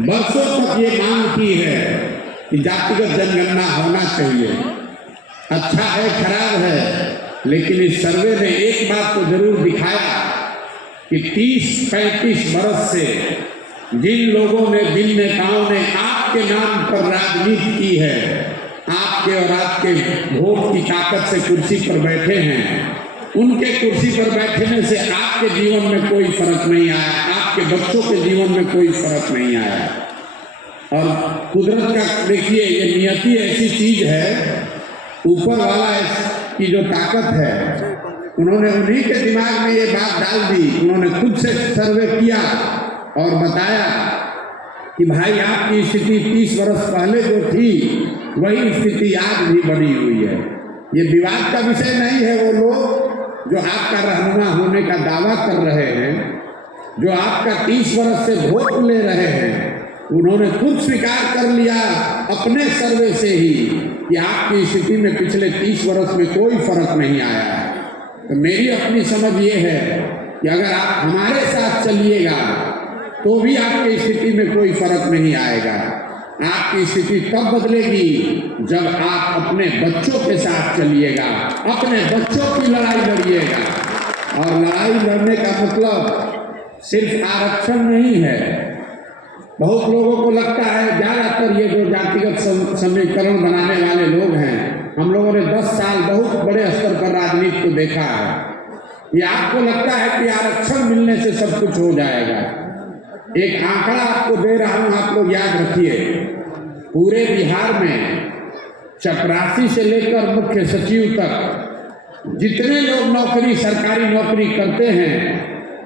वर्षों तक ये मांग की है कि जातिगत जनगणना होना चाहिए। अच्छा है, खराब है, लेकिन इस सर्वे ने एक बात तो जरूर दिखाया कि 30-35 बरस से जिन लोगों ने, जिन नेताओं ने आपके नाम पर राजनीति की है, आपके और आपके वोट की ताकत से कुर्सी पर बैठे हैं, उनके कुर्सी पर बैठने से आपके जीवन में कोई फर्क नहीं आया, आपके बच्चों के जीवन में कोई फर्क नहीं आया। और कुदरत का देखिए, ये नियति ऐसी चीज है, ऊपर वाला की जो ताकत है, उन्होंने उन्हीं के दिमाग में ये बात डाल दी। उन्होंने खुद से सर्वे किया और बताया कि भाई आपकी स्थिति 30 वर्ष पहले जो थी वही स्थिति आज भी बनी हुई है। ये विवाद का विषय नहीं है। वो लोग जो आपका रहनुमा होने का दावा कर रहे हैं, जो आपका 30 वर्ष से वोट ले रहे हैं, उन्होंने खुद स्वीकार कर लिया अपने सर्वे से ही कि आपकी स्थिति में पिछले 30 वर्ष में कोई फर्क नहीं आया। तो मेरी अपनी समझ ये है कि अगर आप हमारे साथ चलिएगा तो भी आपकी स्थिति में कोई फर्क नहीं आएगा। आपकी स्थिति तब बदलेगी जब आप अपने बच्चों के साथ चलिएगा, अपने बच्चों की लड़ाई लड़िएगा। और लड़ाई लड़ने का मतलब सिर्फ आरक्षण नहीं है। बहुत लोगों को लगता है, ज़्यादातर ये जो जातिगत समीकरण बनाने वाले लोग हैं, हम लोगों ने 10 साल बहुत बड़े स्तर पर राजनीति को देखा है, ये आपको लगता है कि आरक्षण मिलने से सब कुछ हो जाएगा। एक आंकड़ा आपको दे रहा हूं, आप लोग याद रखिए। पूरे बिहार में चपरासी से लेकर मुख्य सचिव तक जितने लोग नौकरी, सरकारी नौकरी करते हैं,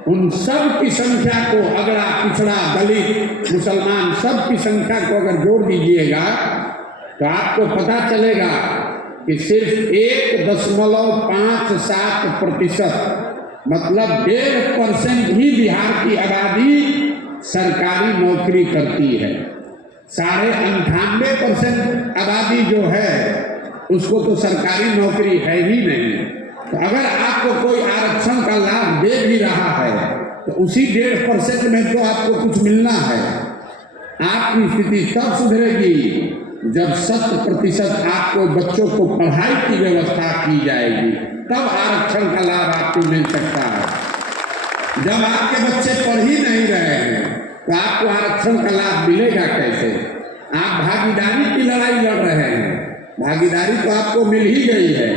उन सब की संख्या को, अगड़ा, पिछड़ा, दलित, मुसलमान, सब की संख्या को अगर जोड़ दीजिएगा तो आपको पता चलेगा कि सिर्फ 1.57% मतलब 1.5% ही बिहार की आबादी सरकारी नौकरी करती है। 98.5% आबादी जो है उसको तो सरकारी नौकरी है ही नहीं। तो अगर आपको कोई आरक्षण का लाभ दे भी रहा है तो उसी 1.5% में तो आपको कुछ मिलना है। आपकी स्थिति तब सुधरेगी जब 100% आपको बच्चों को पढ़ाई की व्यवस्था की जाएगी, तब आरक्षण का लाभ आपको मिल सकता है। जब आपके बच्चे पढ़ ही नहीं रहे हैं तो आपको आरक्षण का लाभ मिलेगा कैसे? आप भागीदारी की लड़ाई लड़ रहे हैं। भागीदारी तो आपको मिल ही गई है।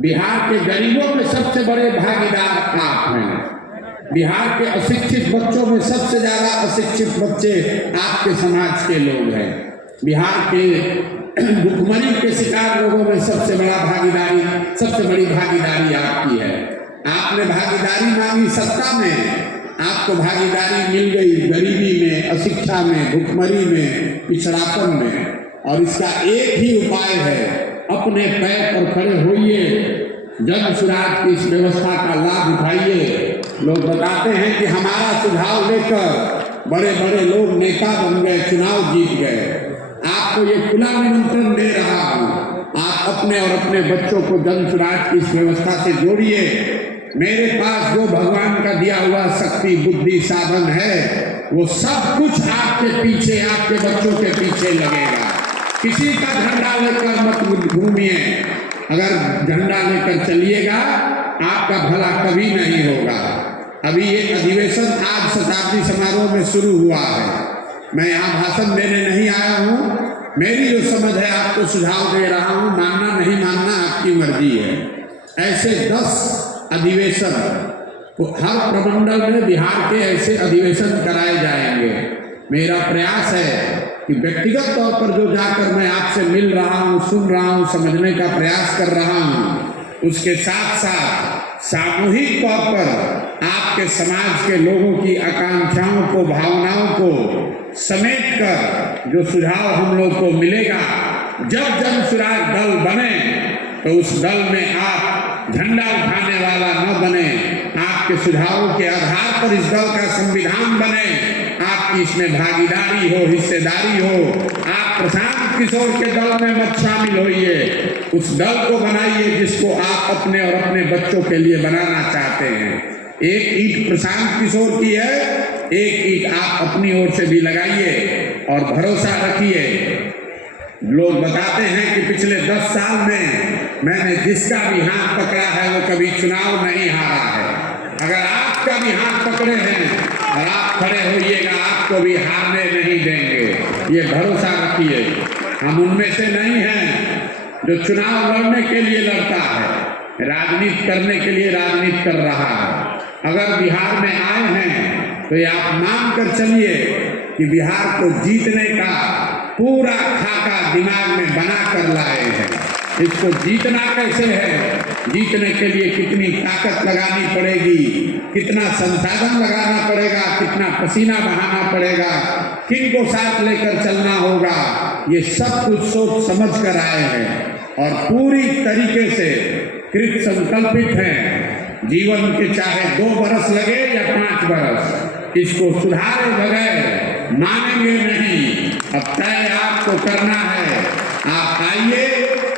बिहार के गरीबों में सबसे बड़े भागीदार आप हैं। बिहार के अशिक्षित बच्चों में सबसे ज्यादा अशिक्षित बच्चे आपके समाज के लोग हैं। बिहार के भुखमरी के शिकार लोगों में सबसे बड़ी भागीदारी आपकी है। आपने भागीदारी मांगी सत्ता में, आपको भागीदारी मिल गई गरीबी में, अशिक्षा में, भुखमरी में, पिछड़ापन में। और इसका एक ही उपाय है, अपने पैर पर खड़े होइए, जन सुराज की इस व्यवस्था का लाभ उठाइए। लोग बताते हैं कि हमारा सुझाव लेकर बड़े बड़े लोग नेता बन गए, चुनाव जीत गए। आपको ये खुला निमंत्रण दे रहा हूँ, आप अपने और अपने बच्चों को जन सुराज की इस व्यवस्था से जोड़िए। मेरे पास जो भगवान का दिया हुआ शक्ति, बुद्धि, साधन है, वो सब कुछ आपके पीछे, आपके बच्चों के पीछे लगेगा। किसी का झंडा लेकर मत घूमिए। अगर झंडा लेकर चलिएगा आपका भला कभी नहीं होगा। अभी ये अधिवेशन आज शताब्दी समारोह में शुरू हुआ है। मैं यहाँ भाषण देने नहीं आया हूँ। मेरी जो समझ है आपको सुझाव दे रहा हूँ, मानना नहीं मानना आपकी मर्जी है। ऐसे 10 अधिवेशन हर प्रमंडल में बिहार के ऐसे अधिवेशन कराए जाएंगे। मेरा प्रयास है कि व्यक्तिगत तौर पर जो जाकर मैं आपसे मिल रहा हूँ, सुन रहा हूँ, समझने का प्रयास कर रहा हूँ, उसके साथ साथ सामूहिक तौर पर आपके समाज के लोगों की आकांक्षाओं को, भावनाओं को समेट कर जो सुझाव हम लोग को मिलेगा, जब जन सुराज दल बने तो उस दल में आप झंडा उठाने वाला न बने, आपके सुझावों के आधार पर इस दल का संविधान बने, आपकी इसमें भागीदारी हो, हिस्सेदारी हो। आप प्रशांत किशोर के दल में मत शामिल होइए, उस दल को बनाइए जिसको आप अपने और अपने बच्चों के लिए बनाना चाहते हैं। एक ईंट प्रशांत किशोर की है एक ईंट आप अपनी ओर से भी लगाइए और भरोसा रखिए। लोग बताते हैं कि पिछले 10 साल में मैंने जिसका भी हाथ पकड़ा है वो कभी चुनाव नहीं हारा है। अगर आपका भी हाथ पकड़े हैं और आप खड़े होइएगा, आपको भी हारने नहीं देंगे, ये भरोसा रखिए। हम उनमें से नहीं हैं जो चुनाव लड़ने के लिए लड़ता है, राजनीति करने के लिए राजनीति कर रहा है। अगर बिहार में आए हैं तो ये आप मान कर चलिए कि बिहार को जीतने का पूरा खाका दिमाग में बना कर लाए हैं। इसको जीतना कैसे है, जीतने के लिए कितनी ताकत लगानी पड़ेगी, कितना संसाधन लगाना पड़ेगा, कितना पसीना बहाना पड़ेगा, किन को साथ लेकर चलना होगा, ये सब कुछ सोच समझ कर आए हैं और पूरी तरीके से कृत संकल्पित हैं। जीवन के चाहे 2 बरस लगे या 5 बरस, इसको सुधारे बगैर मानेंगे नहीं। अब तय आपको करना है। आप आइए,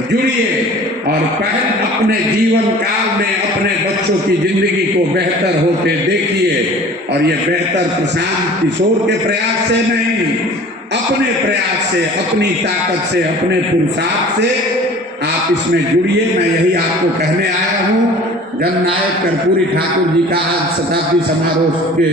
जुड़िए और पहले अपने जीवन काल में अपने बच्चों की जिंदगी को बेहतर होते देखिए। और ये बेहतर प्रशांत किशोर के प्रयास से नहीं, अपने प्रयास से, अपनी ताकत से, अपने पुरुषार्थ से आप इसमें जुड़िए। मैं यही आपको कहने आया हूँ। जननायक कर्पूरी ठाकुर जी का आज शताब्दी समारोह के